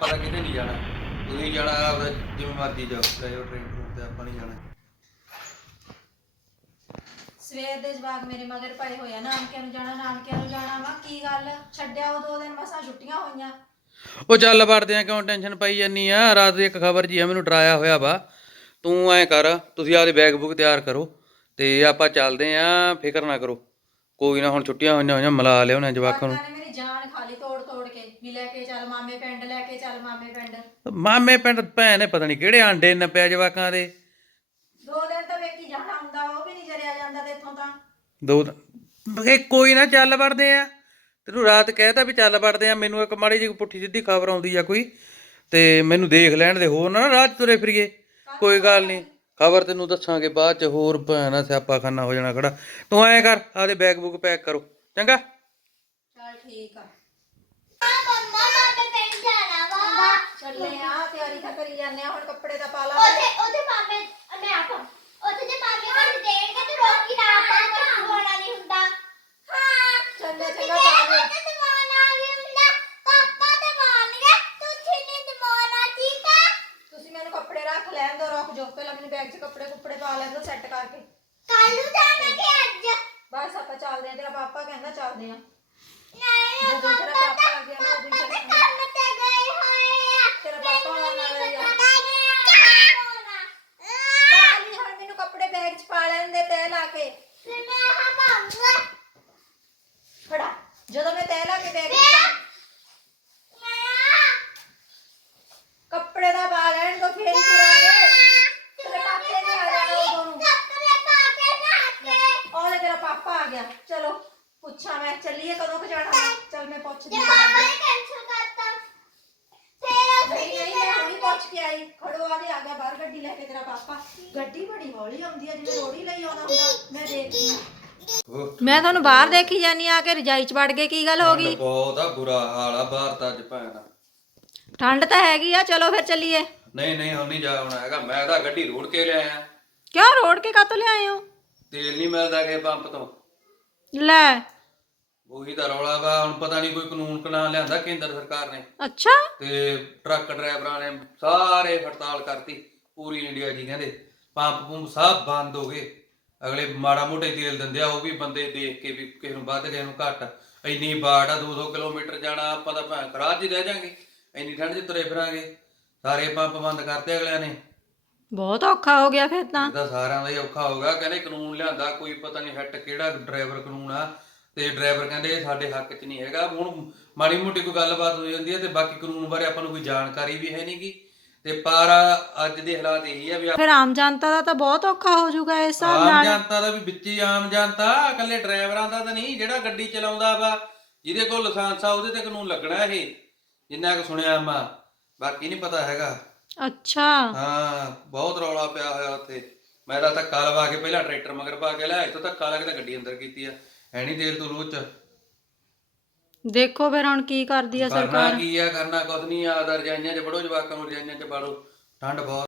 ਆਪਾਂ ਤਾਂ ਕਿਤੇ ਨਹੀਂ ਜਾਣਾ। ਤੁਸੀਂ ਜਾਣਾ ਆਪਦਾ ਜਿਵੇਂ ਮਰਜ਼ੀ ਜਾਓ ਜਾਓ ਟ੍ਰੇਨ ਤੇ ਆਪਾਂ ਨਹੀਂ ਜਾਣਾ। ਸਵੇਰ ਦੇ ਜਵਾਕ ਮੇਰੇ ਮਗਰ ਪਏ ਹੋਏ ਆ ਨਾਨਕਿਆਂ ਨੂੰ ਜਾਣਾ ਨਾਨਕਿਆਂ ਨੂੰ ਜਾਣਾ ਵਾ ਕੀ ਗੱਲ? ਛੱਡਿਆ ਉਹ ਦੋ ਦਿਨ ਮਸਾਂ ਛੁੱਟੀਆਂ ਹੋਈਆਂ। ਉਹ ਚੱਲ ਵੜਦੇ ਆ ਕਿਉਂ ਟੈਨਸ਼ਨ ਪਾਈ ਜਾਨੀ ਆ? ਰਾਤ ਦੀ ਇੱਕ ਖਬਰ ਜੀ ਆ ਮੈਨੂੰ ਡਰਾਇਆ ਹੋਇਆ ਵਾ। ਤੂੰ ਐ ਕਰ ਤੁਸੀਂ ਆਪਦੇ ਬੈਗ ਬੁੱਕ ਤਿਆਰ ਕਰੋ ਤੇ ਆਪਾਂ ਚੱਲਦੇ ਆ ਫਿਕਰ ਨਾ ਕਰੋ। ਕੋਈ ਨਾ ਹੁਣ ਛੁੱਟੀਆਂ ਹੋਈਆਂ ਹੋਈਆਂ ਮਿਲਾ ਲਿਓ ਨਾ ਜਵਾਕਾਂ ਨੂੰ। ਜਾਨ ਖਾਲੀ ਤੋੜ ਤੋੜ ਕੇ ਵੀ ਲੈ ਕੇ ਚੱਲ ਮਾਮੇ ਪਿੰਡ ਲੈ ਕੇ ਚੱਲ ਮਾਮੇ ਪਿੰਡ। ਮਾਮੇ ਪਿੰਡ ਭੈਣ ਨੇ ਪਤਾ ਨਹੀਂ ਕਿਹੜੇ ਆਂਡੇ ਨੱਪਿਆ ਜਵਾਕਾਂ ਦੇ। ਦੋ ਦਿਨ ਤਾਂ ਵੇਖੀ ਜਾਣਾ ਹੁੰਦਾ ਉਹ ਵੀ ਨਹੀਂ ਜਰਿਆ ਜਾਂਦਾ ਤੇ ਇੱਥੋਂ ਤਾਂ। ਦੋ ਇਹ ਕੋਈ ਨਾ ਚੱਲ ਵੜਦੇ ਆ। ਤੈਨੂੰ ਰਾਤ ਕਹਿਤਾ ਵੀ ਚੱਲ ਵੜਦੇ ਆ ਮੈਨੂੰ ਇੱਕ ਮਾੜੀ ਜਿਹੀ ਪੁੱਠੀ ਸਿੱਧੀ ਖਬਰ ਆਉਂਦੀ ਆ ਕੋਈ ਤੇ ਮੈਨੂੰ ਦੇਖ ਲੈਣ ਦੇ ਹੋਰ ਨਾ ਰਾਤ ਤੁਰੇ ਫਿਰੀਏ। ਕੋਈ ਗੱਲ ਨਹੀਂ ਖਬਰ ਤੈਨੂੰ ਦੱਸਾਂਗੇ ਬਾਅਦ ਚ ਹੋਰ ਭੈਣਾ ਸਿਆਪਾ ਖਾਨਾ ਹੋ ਜਾਣਾ ਖੜਾ। ਤੂੰ ਐਂ ਕਰ ਆਦੇ ਬੈਗ ਬੁੱਕ ਪੈਕ ਕਰੋ ਚੰਗਾ? ਚੱਲ ਠੀਕ ਆ ਮੰਮਾ ਮੈਂ ਪਿੰਡ ਜਾਣਾ ਵਾ ਚੱਲੇ ਆ ਤਿਆਰੀ ਤਾਂ ਕਰੀ ਜਾਂਦੇ ਆ ਹੁਣ ਕੱਪੜੇ ਦਾ ਪਾ ਲਾ ਉਹਦੇ ਉਹਦੇ ਮਾਮੇ ਮੈਂ ਆਪ ਉੱਥੇ ਦੇ ਮਾਮੇ ਘਰ ਦੇਣਗੇ ਤੇ ਰੋਟੀ ਨਾ ਆਪਾਂ ਨੂੰ ਖਵਾਉਣਾ ਨਹੀਂ ਹੁੰਦਾ ਹਾਂ ਚੰਗਾ ਚੰਗਾ ਪਾ ਲੈ ਤੇ ਦਵਾਨਾ ਵੀ ਹੁੰਦਾ ਪਾਪਾ ਤੇ ਮਾਰਨਗੇ ਤੁਸੀਂ ਨਹੀਂ ਦਵਾਨਾ ਠੀਕ ਆ ਤੁਸੀਂ ਮੈਨੂੰ ਕੱਪੜੇ ਰੱਖ ਲੈਣ ਦੋ ਰੁਕ ਜਾਓ ਪਹਿਲਾਂ ਮੈਨੂੰ ਬੈਗ 'ਚ ਕੱਪੜੇ ਕੁੱਪੜੇ ਪਾ ਲੈਣ ਦੋ ਸੈੱਟ ਕਰਕੇ ਕੱਲ ਨੂੰ ਜਾਣਾ ਕਿ ਅੱਜ ਬਸ ਆਪਾਂ ਚੱਲਦੇ ਆ ਤੇਰਾ ਪਾਪਾ ਕਹਿੰਦਾ ਚੱਲਦੇ ਆ ਨਹੀਂ ਜਦੋਂ ਤੇਰਾ ਪਾਪਾ ਆ ਗਿਆ ਨਾ ਉਦੋਂ ਤੇ ਚੱਲਾਂਗੇ। ਕੰਮ ਤੇ ਗਏ ਹੋਏ ਆ ਤੇਰਾ ਪਾਪਾ ਆਉਣ ਵਾਲਾ ਹੀ ਆ ਪਾਣੀ ਪਾਲੀ ਹੁਣ ਮੈਨੂੰ ਕੱਪੜੇ ਬੈਗ 'ਚ ਪਾ ਲੈਣ ਦੇ ਤੈ ਲਾ ਕੇ ਫਿਰ ਮੈਂ ਆਹ ਪਾਉਂਗਾ ਫੜਾ ਜਦੋਂ ਮੈਂ ਤੈ ਲਾ ਕੇ ਬੈਗ 'ਚ ਪਾ- ਕੱਪੜੇ ਦਾ ਪਾ ਲੈਣ ਦੋ ਫੇਰ ਹੀ ਤੁਰਾਂਗੇ ਤੇਰੇ ਪਾਪੇ ਨੇ ਆ ਜਾਣਾ ਉਦੋਂ ਨੂੰ ਉਹਦੇ ਤੇਰਾ ਪਾਪਾ ਆ ਗਿਆ ਚਲੋ ਪੁੱਛਾਂ ਮੈਂ ਚੱਲੀਏ ਕਦੋਂ ਕੁ ਜਾਣਾ? ਵਾ? ਚੱਲ ਮੈਂ ਪੁੱਛਦੀ ਹਾਂ। ਨਹੀਂ ਨਹੀਂ ਮੈਂ ਹੁਣੀ ਪੁੱਛ ਕੇ ਆਈ। ਖੜੋ ਆ ਦੇ ਆ ਗਿਆ ਬਾਹਰ ਗੱਡੀ ਲੈ ਕੇ ਤੇਰਾ ਪਾਪਾ। ਗੱਡੀ ਬੜੀ ਹੌਲੀ ਆਉਂਦੀ ਆ ਜਿਵੇਂ ਰੋੜੀ ਲਈ ਆਉਂਦਾ ਹੁੰਦਾ ਮੈਂ ਦੇਖਦੀ ਆ ਮੈਂ ਤੁਹਾਨੂੰ ਬਾਹਰ ਦੇਖੀ ਜਾਨੀ ਆ ਕੇ ਰਜਾਈ ਚ ਵੜ ਗਏ ਕੀ ਗੱਲ ਹੋ ਗਈ? ਬਹੁਤ ਆ ਬੁਰਾ ਹਾਲ ਆ ਬਾਹਰ ਤਾਂ ਅੱਜ ਭੈਣ। ਠੰਡ ਤਾਂ ਹੈਗੀ ਆ ਚਲੋ ਫਿਰ ਚੱਲੀਏ। ਨਹੀਂ ਨਹੀਂ ਹੁਣ ਨਹੀਂ ਜਾ ਹੋਣਾ ਹੈਗਾ। ਮੈਂ ਤਾਂ ਗੱਡੀ ਰੋੜ ਕੇ ਲਿਆਇਆ। ਕਿਉਂ ਰੋੜ ਕੇ ਕਾਤੋਂ ਲਿਆਏ ਹੋ? ਤੇਲ ਨਹੀਂ ਮਿਲਦਾ ਕਿ ਪੰਪ ਤੋਂ। ਲੈ। ਉਹੀ ਤਾਂ ਰੌਲਾ ਵਾ ਹੁਣ ਪਤਾ ਨਹੀਂ ਕੋਈ ਕਾਨੂੰਨ ਕਨਾ ਲਿਆਂਦਾ ਕੇਂਦਰ ਸਰਕਾਰ ਨੇ। ਅੱਛਾ। ਤੇ ਟਰੱਕ ਡਰਾਈਵਰਾਂ ਨੇ ਸਾਰੇ ਹੜਤਾਲ ਕਰਤੀ ਪੂਰੀ ਇੰਡੀਆ ਜੀ ਕਹਿੰਦੇ। ਪੰਪ ਪੰਪ ਸਭ ਬੰਦ ਹੋ ਗਏ। ਅਗਲੇ ਮਾੜਾ ਮੋਟੇ ਤੇਲ ਦਿੰਦੇ ਆ ਉਹ ਵੀ ਬੰਦੇ ਦੇਖ ਕੇ ਵੀ ਕਿਸੇ ਨੂੰ ਵੱਧ ਕਿਸੇ ਨੂੰ ਘੱਟ। ਇੰਨੀ ਬਾੜ ਆ 200 ਕਿਲੋਮੀਟਰ ਜਾਣਾ ਆਪਾਂ ਤਾਂ ਭਾਂ ਖਰਾਬ ਹੀ ਰਹਿ ਜਾਾਂਗੇ ਇੰਨੀ ਠੰਡ 'ਚ ਤੁਰੇ ਫਿਰਾਂਗੇ। ਸਾਰੇ ਪੰਪ ਬੰਦ ਕਰਤੇ ਅਗਲਿਆਂ ਨੇ। ਬਹੁਤ ਔਖਾ ਹੋ ਗਿਆ ਫਿਰ ਤਾਂ। ਇਹ ਤਾਂ ਸਾਰਿਆਂ ਦਾ ਹੀ ਔਖਾ ਹੋਗਾ ਕਹਿੰਦੇ ਕਾਨੂੰਨ ਲਿਆਂਦਾ ਕੋਈ ਪਤਾ ਨਹੀਂ ਹੱਟ ਕਿਹੜਾ ਡਰਾਈਵਰ ਕਾਨੂੰਨ ਆ। ਤੇ ਡਰਾਈਵਰ ਕਹਿੰਦੇ ਇਹ ਸਾਡੇ ਹੱਕ 'ਚ ਨਹੀਂ ਹੈਗਾ। ਹੁਣ ਮਾੜੀ ਮੋਟੀ ਕੋਈ ਗੱਲਬਾਤ ਹੋ ਜਾਂਦੀ ਹੈ ਤੇ ਬਾਕੀ ਕਾਨੂੰਨ ਬਾਰੇ ਆਪਾਂ ਨੂੰ ਕੋਈ ਜਾਣਕਾਰੀ ਵੀ ਹੈ ਨਹੀਂਗੀ ਤੇ ਪਰ ਅੱਜ ਦੇ ਹਾਲਾਤ ਇਹੀ ਆ ਵੀ ਫਿਰ ਆਮ ਜਨਤਾ ਦਾ ਤਾਂ ਬਹੁਤ ਔਖਾ ਹੋ ਜਾਊਗਾ ਇਸ ਹਿਸਾਬ ਆਮ ਨਾਲ। ਜਨਤਾ ਦਾ ਵੀ ਵਿੱਚ ਹੀ ਆਮ ਜਨਤਾ ਇਕੱਲੇ ਡਰਾਈਵਰਾਂ ਦਾ ਤਾਂ ਨਹੀਂ ਜਿਹੜਾ ਗੱਡੀ ਚਲਾਉਂਦਾ ਵਾ ਜਿਹਦੇ ਕੋਲ ਲਾਇਸੈਂਸ ਆ ਉਹਦੇ ਤੇ ਕਾਨੂੰਨ ਲੱਗਣਾ ਇਹ। ਜਿੰਨਾ ਕੁ ਸੁਣਿਆ ਮੈਂ ਬਾਕੀ ਨਹੀਂ ਪਤਾ ਹੈਗਾ। ਅੱਛਾ। ਹਾਂ ਬਹੁਤ ਰੌਲਾ ਪਿਆ ਹੋਇਆ ਉੱਥੇ। ਮੈਂ ਤਾਂ ਧੱਕਾ ਲਵਾ ਕੇ ਪਹਿਲਾਂ ਟਰੈਕਟਰ ਮਗਰ ਪਾ ਕੇ ਲਿਆ ਇੱਥੋਂ ਧੱਕਾ ਲਾ ਕੇ ਤਾਂ ਗੱਡੀ ਅੰਦਰ ਕੀਤੀ ਆ। ਹੈ ਨਹੀਂ ਤੇਲ ਤੋਂ ਰੋਚ ਦੇਖੋ ਫਿਰ ਹੁਣ ਕੀ ਕਰਦੀ ਆ ਕਰਨਾ ਸਰਕਾਰ। ਕੀ ਆ ਕਰਨਾ ਕੁਝ ਨਹੀਂ ਆ ਰਜਾਈਆਂ 'ਚ ਬੜੋ ਜਵਾਕਾਂ ਨੂੰ ਰਜਾਈਆਂ 'ਚ ਬਾੜੋ ਠੰਡ ਬਹੁਤ